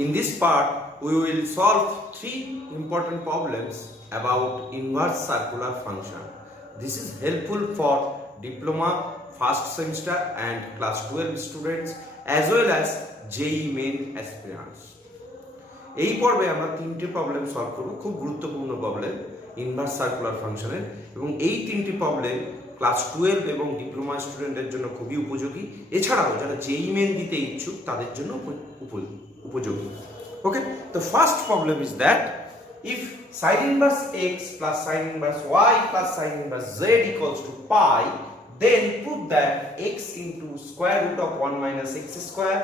In this part, we will solve three important problems about inverse circular function. This is helpful for diploma, first semester and class 12 students as well as Jee Main aspirants. এই পর্বে আমরা তিনটি problem solve করব, খুব গুরুত্বপূর্ণ problem inverse circular ফাংশনের, এবং এই তিনটি প্রবলেম ক্লাস 12 এবং ডিপ্লোমা স্টুডেন্টের জন্য খুবই উপযোগী, এছাড়াও যারা জেই মেন দিতে ইচ্ছুক তাদের জন্য উপযোগী। ওকে, the first problem is that if sin inverse x plus sin inverse y plus sin inverse z equals to pi, then prove that x into square root of 1 minus x square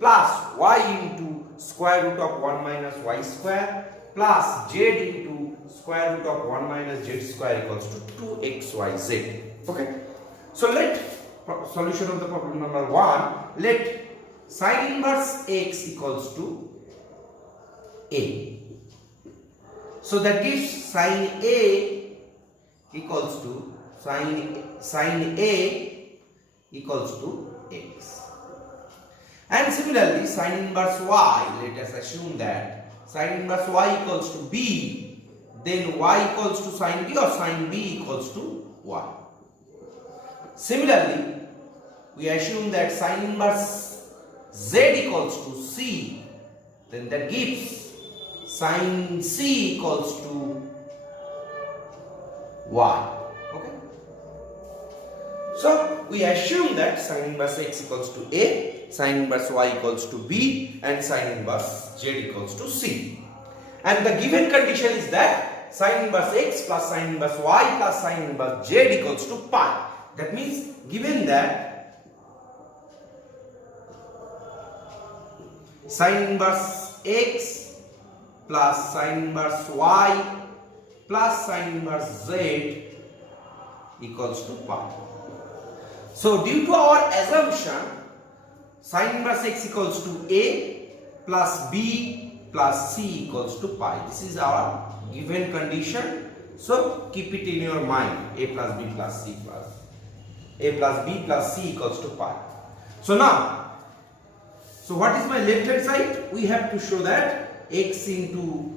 plus y into square root of 1 minus y square plus z into square root of 1 minus z square equals to 2xyz. Okay, so let solution of the problem number 1, let sin inverse x equals to a. So that gives sin a equals to sin a equals to x. And similarly, sin inverse y, let us assume that sin inverse y equals to b, then y equals to sin b or sin b equals to y. Similarly, we assume that sin inverse z equals to c, then that gives sin c equals to y. Okay, so we assume that sin inverse x equals to a, sin inverse y equals to b, and sin inverse z equals to c. And the given condition is that sin inverse x plus sin inverse y plus sin inverse z equals to pi. That means, given that sin inverse x plus sin inverse y plus sin inverse z equals to pi. So due to our assumption sin inverse x equals to a plus b plus c equals to pi, this is our given condition. So keep it in your mind, a plus b plus c plus a plus b plus c equals to pi. So now, so what is my left hand side? We have to show that x into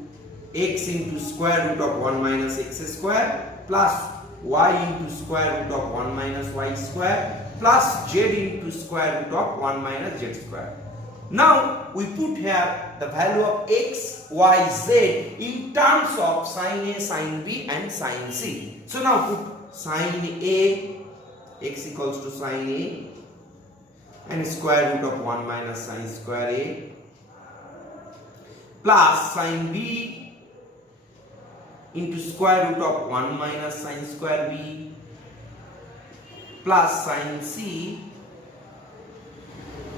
square root of 1 minus x square plus y into square root of 1 minus y square plus z into square root of 1 minus z square. Now we put here the value of x, y, z in terms of sin a, sin b and sin c. So now put sin a, x equals to sin a and square root of 1 minus sin square a plus sin b into square root of 1 minus sin square b plus sin c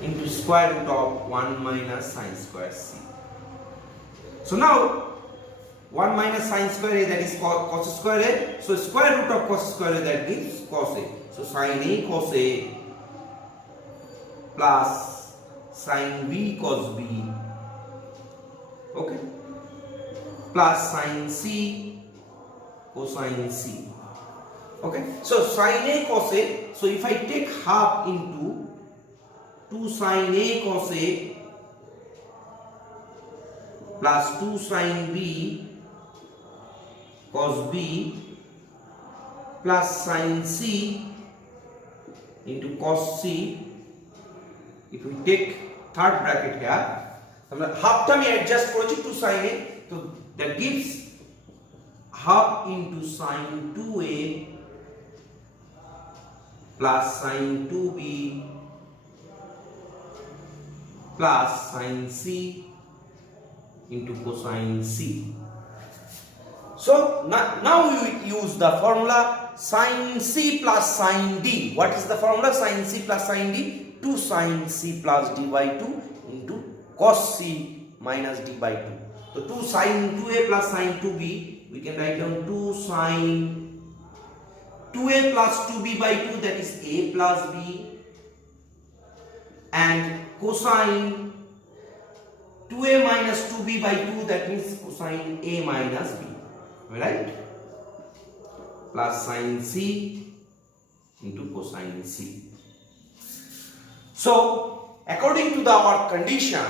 into square root of 1 minus sin square c. So now 1 minus sin square a, that is cos square a, so square root of cos square a, that gives cos a. So sin a cos a plus sin b cos b, okay, plus sin c cosine c. Okay, so sin a cos a, so if I take half into 2 sin a cos a plus 2 sin b cos b plus sin c into cos c, if we take third bracket here, half time adjust করেছি 2 sin a, so that gives half into sin 2a plus sin 2b plus sin c into cosine c. So now we use the formula sin c plus sin d. What is the formula? Sin c plus sin d, 2 sin c plus d by 2 into cos c minus d by 2. So 2 sin 2a plus sin 2b, we can write down 2 sin 2a plus 2b by 2, that is a plus b, and cosine 2a minus 2b by 2, that means cosine a minus b, right? Plus sin c into cosine c. So according to our condition,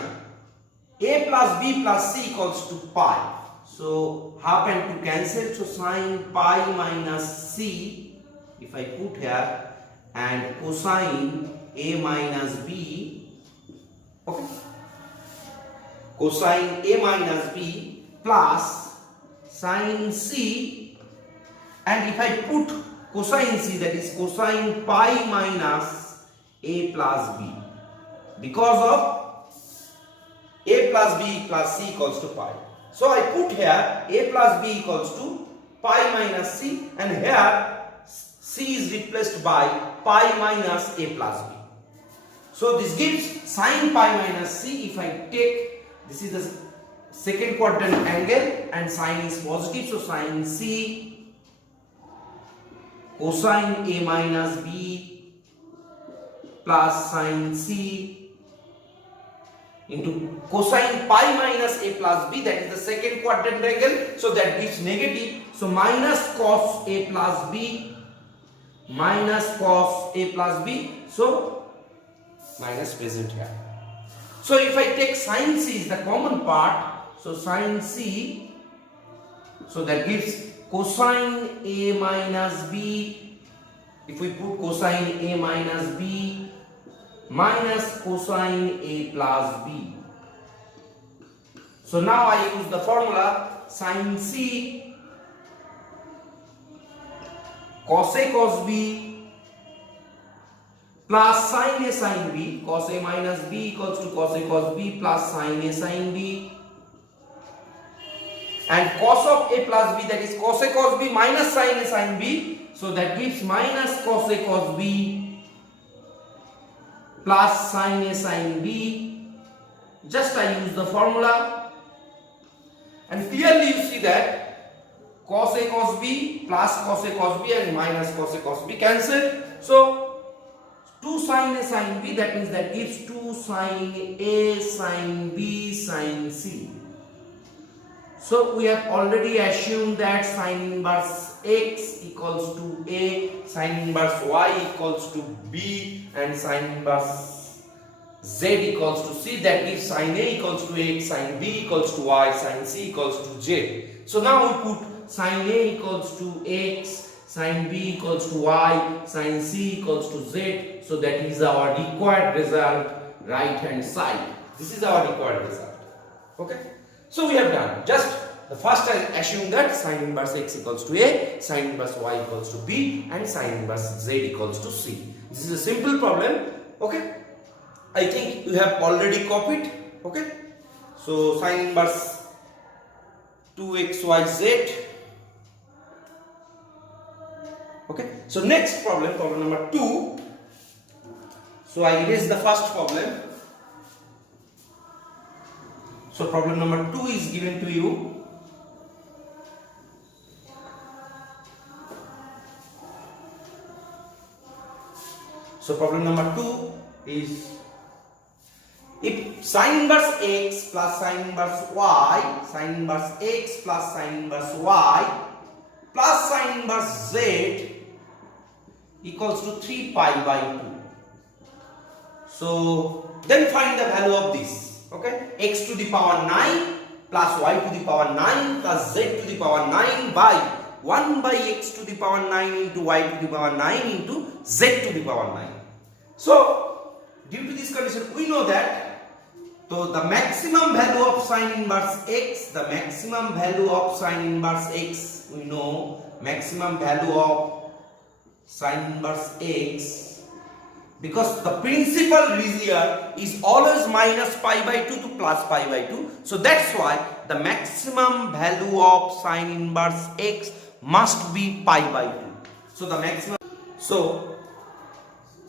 a plus b plus c equals to pi. So half and 2 cancel, so sin pi minus c, if I put here, and cosine a minus b, okay, cosine a minus b plus sin c, and if I put cosine c, that is cosine pi minus a plus b, because of a plus b plus c equals to pi. So I put here a plus b equals to pi minus c, and here c is replaced by pi minus a plus b. So this gives sin pi minus c. If I take, this is the second quadrant angle and sin is positive, so sin c cosine a minus b plus sin c into cosine pi minus a plus b, that is the second quadrant angle, so that gives negative, so minus cos a plus b, minus cos a plus b, so minus present here. So if I take sin c is the common part, so sin c, so that gives cosine a minus b, if we put cosine a minus b minus cosine a plus b. So now I use the formula sin c cos a cos b plus sin a sin b, cos a minus b equals to cos a cos b plus sin a sin b, and cos of a plus b, that is cos a cos b minus sin a sin b, so that gives minus cos a cos b plus sin a sin b. Just I use the formula, and clearly you see that cos a cos b plus cos a cos b and minus cos a cos b cancel, so 2 sin a sin b, that means that gives 2 sin a sin b sin c. So we have already assumed that sin inverse x equals to a, sin inverse y equals to b, and sin inverse z equals to c, that gives sin a equals to x, sin b equals to y, sin c equals to z. So now we put sin a equals to x, sin b equals to y, sin c equals to z, so that is our required result, right hand side. This is our required result. Okay, so we have done just the first. I assume that sin inverse x equals to a, sin inverse y equals to b, and sin inverse z equals to c. This is a simple problem. Okay, I think you have already copied. Okay, so sin inverse 2xyz. Okay, so next problem, problem number 2. So I erase the first problem. So problem number 2 is given to you. So problem number 2 is, if sin inverse x plus sin inverse y, sin inverse x plus sin inverse y plus sin inverse z equals to 3 pi by 2. So then find the value of this. Okay, x to the power 9 plus y to the power 9 plus z to the power 9 by 1 by x to the power 9 into y to the power 9 into z to the power 9. So due to this condition, we know that, so the maximum value of sin inverse x, the maximum value of sin inverse x, we know maximum value of sin inverse x, because the principal region is always minus pi by 2 to plus pi by 2. So that's why the maximum value of sin inverse x must be pi by 2. So the maximum, so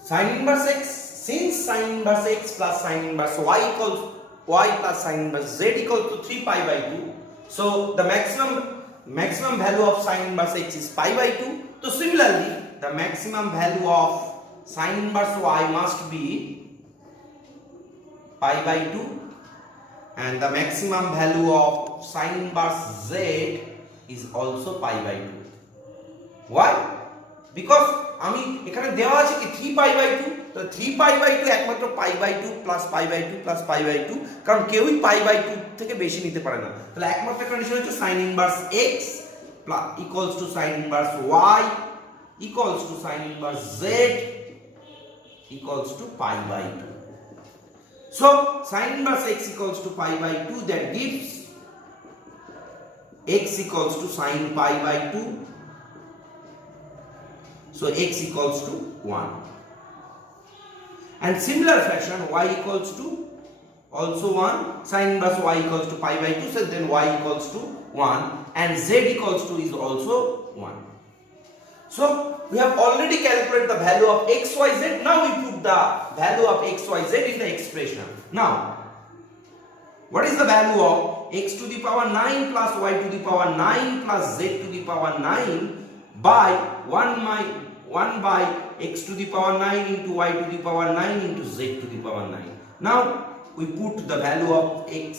sin inverse x, since sin inverse x plus sin inverse y equals y plus sin inverse z equals to 3 pi by 2. So the maximum value of sin inverse x is pi by 2. So similarly, the maximum value of sin inverse y must be pi by 2, and the maximum value of sin inverse z is also pi by 2. Why? Because I mean এখানে দেওয়া আছে কি 3 pi by 2, তো 3π/2 একমাত্র π/2 plus π/2 plus π/2, কারণ কেউই π/2 থেকে বেশি নিতে পারে না। তাহলে একমাত্র কন্ডিশন হচ্ছে sin inverse x equals to sin inverse y equals to sin inverse z equals to π/2. So sin inverse x equals to π/2, that gives x equals to sin π/2. So x equals to 1. And similar fashion y equals to also 1, sin inverse y equals to π/2, so then y equals to 1 and z equals to is also 1. So we have already calculated the value of x, y, z. Now we put the value of x, y, z in the expression. Now what is the value of x to the power 9 plus y to the power 9 plus z to the power 9 by 1 by x to the power 9 into y to the power 9 into z to the power 9. Now we put the value of x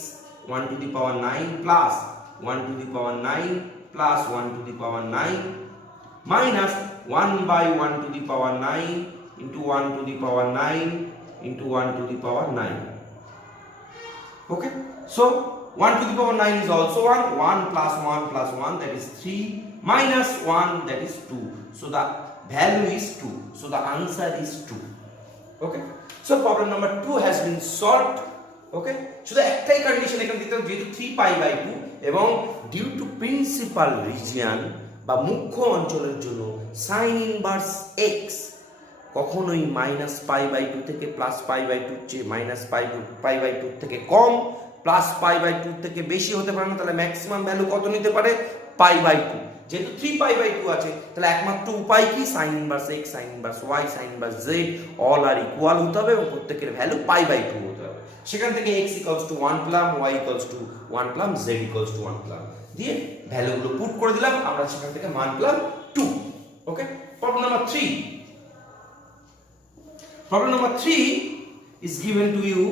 1 to the power 9 plus 1 to the power 9 plus 1 to the power 9 minus 1 by 1 to the power 9 into 1 to the power 9 into 1 to the power 9. Okay, so 1 to the power 9 is also 1, 1 plus 1 that is 3 minus 1 that is 2. So the value is 2. So the answer is 2. Okay, so problem number 2 has been solved. Okay, শুধু একটাই condition এখানে দিতে হবে, যেহেতু 3π/2 এবং due to principal region বা মুখ্য অঞ্চলের জন্য sin ইনভার্স x কখনোই -π/2 থেকে +π/2 চেয়ে -π/2 থেকে কম, +π/2 থেকে বেশি হতে পারে না। তাহলে ম্যাক্সিমাম ভ্যালু কত নিতে পারে? π/2। যেহেতু 3π/2 আছে, তাহলে একমাত্র উপায় কি? sin inverse x, sin inverse y, sin inverse z all are equal হতে হবে এবং প্রত্যেকের ভ্যালু π/2 হতে হবে। সেখান থেকে x equals to 1 plum, y equals to 1 plum, z equals to 1 plum দিয়ে ভ্যালুগুলো পুট করে দিলাম, আমরা সেখান থেকে মান পেলাম 2। ওকে, problem number 3। Problem number 3 is given to you.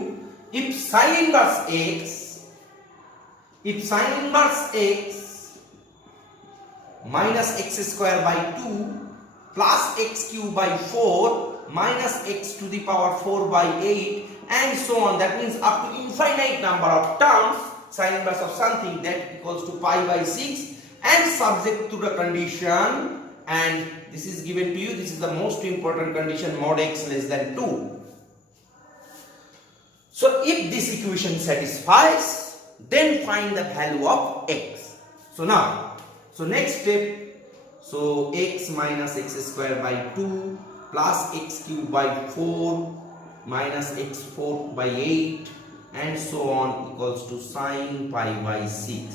If sin inverse x minus x square by 2 plus x cube by 4 minus x to the power 4 by 8 and so on, that means up to infinite number of terms, sin inverse of something that equals to π/6 and subject to the condition, and this is given to you, this is the most important condition, mod x less than 2. So if this equation satisfies, then find the value of x. So next step, so x minus x square by 2 plus x cube by 4 minus x4 by 8 and so on equals to sin π/6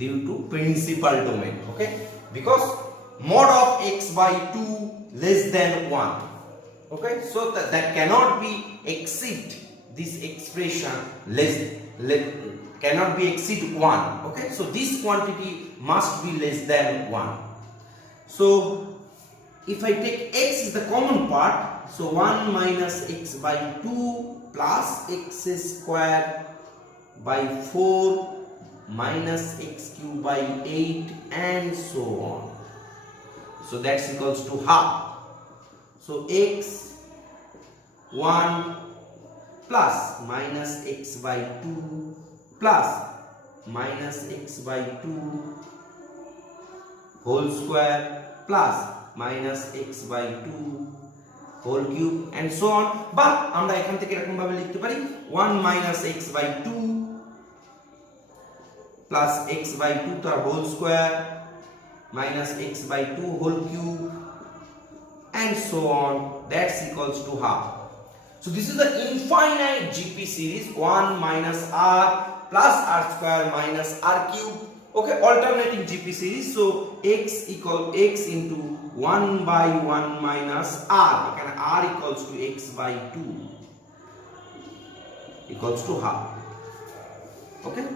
due to principal domain. Okay, because mod of x by 2 less than 1. Okay, so that cannot be exceed this expression cannot be exceed 1. Okay, so this quantity must be less than 1. So if I take x is the common part, so 1 minus x by 2 plus x square by 4 minus x cube by 8 and so on. So that's equals to half. So x 1 plus minus x by 2 plus minus x by 2 whole square plus minus x by 2 whole cube and so on. But আমরা এখান থেকে এরকম ভাবে লিখতে পারি 1 minus x by 2 plus x by 2 তার whole square minus x by 2 whole cube and so on, that's equals to half. So this is the infinite GP series, 1 minus r plus r square minus r cube. Okay, alternating GP series. So x equal x into 1 by 1 minus r, and r equals to x by 2 equals to half. Okay,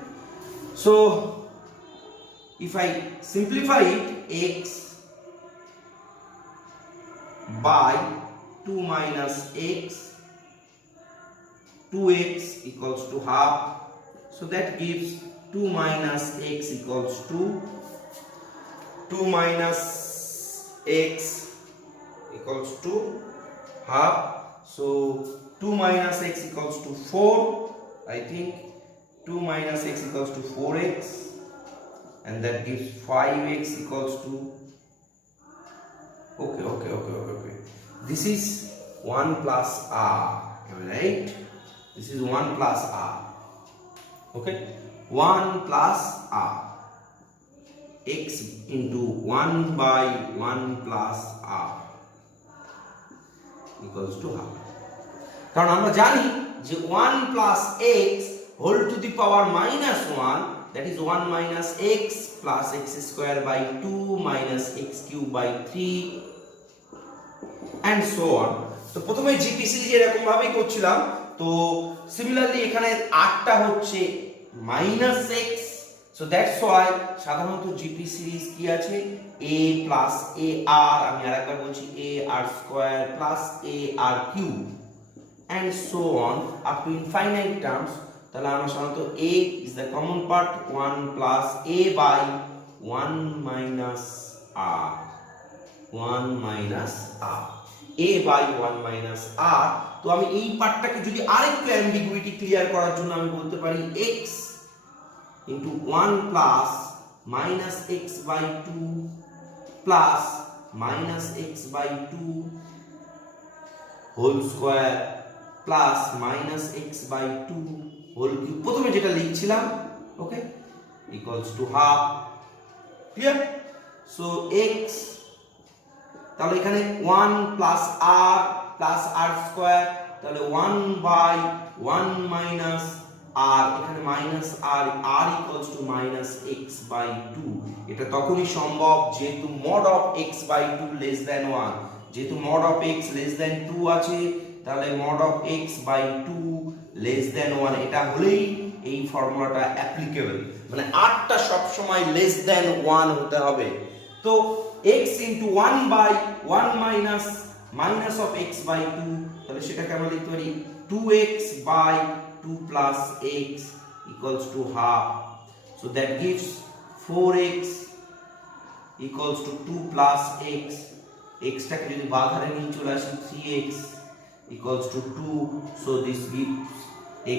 so if I simplify it, x by 2 minus x, 2x equals to half, so that gives 2 minus x equals to 2 minus x equals to half, So 2 minus x equals to 4. I think 2 minus x equals to 4x, and that gives 5x equals to, okay. This is 1 plus r, am I right? This is 1 plus r. Okay, 1 plus r, x into 1 by 1 plus r equals to half. কারণ আমরা জানি যে 1 plus x whole to the power minus 1, that is 1 minus x plus x square by 2 minus x cube by 3 and so on. তো প্রথমে GP series এরকম ভাবেই করছিলাম। তো সিমিলারলি এখানে আরটা হচ্ছে minus x, so that's why সাধারণত জিপি সিরিজ কি আছে, a plus ar, আমি আরেকবার বলছি a r square plus a r cube and so on up to infinite terms. তাহলে আমরা সাধারণত a is the common part, 1 plus a by 1 minus r, 1 minus r, a by 1 minus r. তো আমি এই পার্টটাকে যদি আরেকটু অ্যাম্বিগুইটি ক্লিয়ার করার জন্য আমি বলতে পারি x into 1 plus minus x by 2 plus minus x by 2 whole square plus minus x by 2 whole cube, প্রথমে যেটা লিখছিলাম, ওকে, equals to half. Clear? So x, তাহলে এখানে 1 plus r plus r square, তাহলে 1 by 1 minus r, এখানে minus r, r equals to minus x by 2. এটা তখনই সম্ভব যেহেতু mod of x by 2 less than 1, যেহেতু mod of x less than 2 আছে, তাহলে mod of x by 2 less than 1, এটা হলেই এই ফর্মুলাটা অ্যাপ্লিকেবল, মানে r টা সব সময় less than 1 হতে হবে। তো x into 1 by 1 minus of x by 2, তাহলে সেটাকে আমরা লিখতে পারি 2x by 2 plus x equals to half. So that gives 4x equals to 2 plus x. x টাকে যদি বাধারে নিয়ে চলে আসি 3x equals to 2. So this gives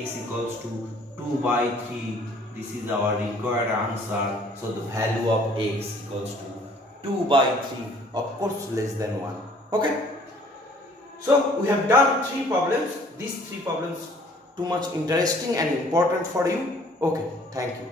x equals to 2 by 3. This is our required answer. So the value of x equals to 2 by 3, of course less than 1. Okay. So we have done 3 problems. These 3 problems too much interesting and important for you. Okay, thank you.